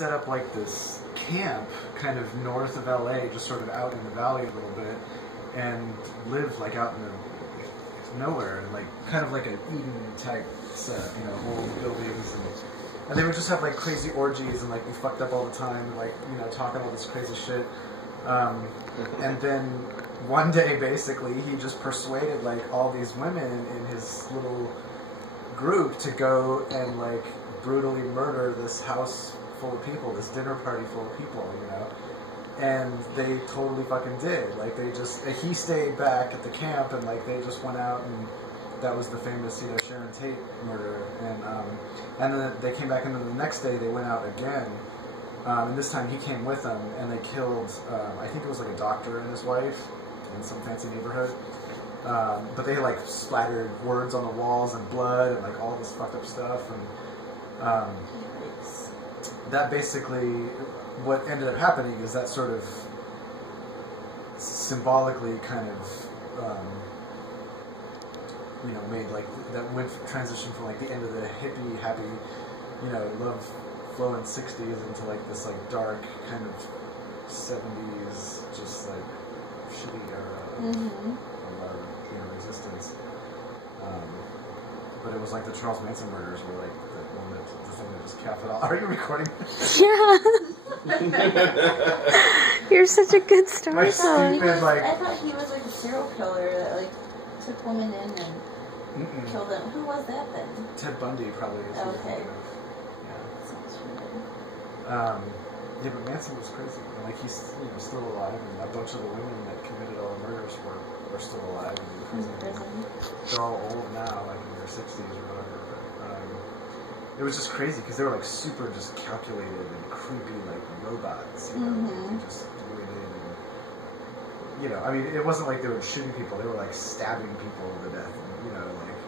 set up like this camp kind of north of LA, just sort of out in the valley a little bit, and live like out in the nowhere, and like kind of like an Eden type setup, you know, old buildings, and they would just have like crazy orgies and like be fucked up all the time, and, like, you know, talking all this crazy shit. And then one day, basically, he just persuaded like all these women in his little group to go and like brutally murder this house full of people, this dinner party full of people, you know. And they totally fucking did. Like, they just, he stayed back at the camp, and like they just went out, and that was the famous, you know, Sharon Tate murder. And then they came back, and then the next day they went out again. And this time he came with them, and they killed, I think it was like a doctor and his wife in some fancy neighborhood. But they like splattered words on the walls and blood and like all this fucked up stuff. And that basically, what ended up happening is that sort of symbolically kind of, you know, made like, that went transition from like the end of the hippie, happy, you know, love flowing 60s into like this like dark kind of 70s, just like shitty era of our, you know, existence. But it was like the Charles Manson murders were like the one that, the thing that just capped it all. Are you recording? Yeah. You're such a good storyteller. My stupid, like, I thought he was like a serial killer that like took women in and killed them. Who was that then? Ted Bundy probably is. Okay. Sounds familiar. Yeah, but Manson was crazy. And like, he's, you know, still alive, and a bunch of the women that committed all the murders were still alive and in prison. They're all old now, like in their 60s or whatever. But it was just crazy because they were like super just calculated and creepy, like robots. You know, they just doing it. And, you know, I mean, it wasn't like they were shooting people; they were like stabbing people to death. And, you know, like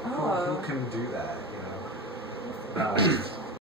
who can do that? You know.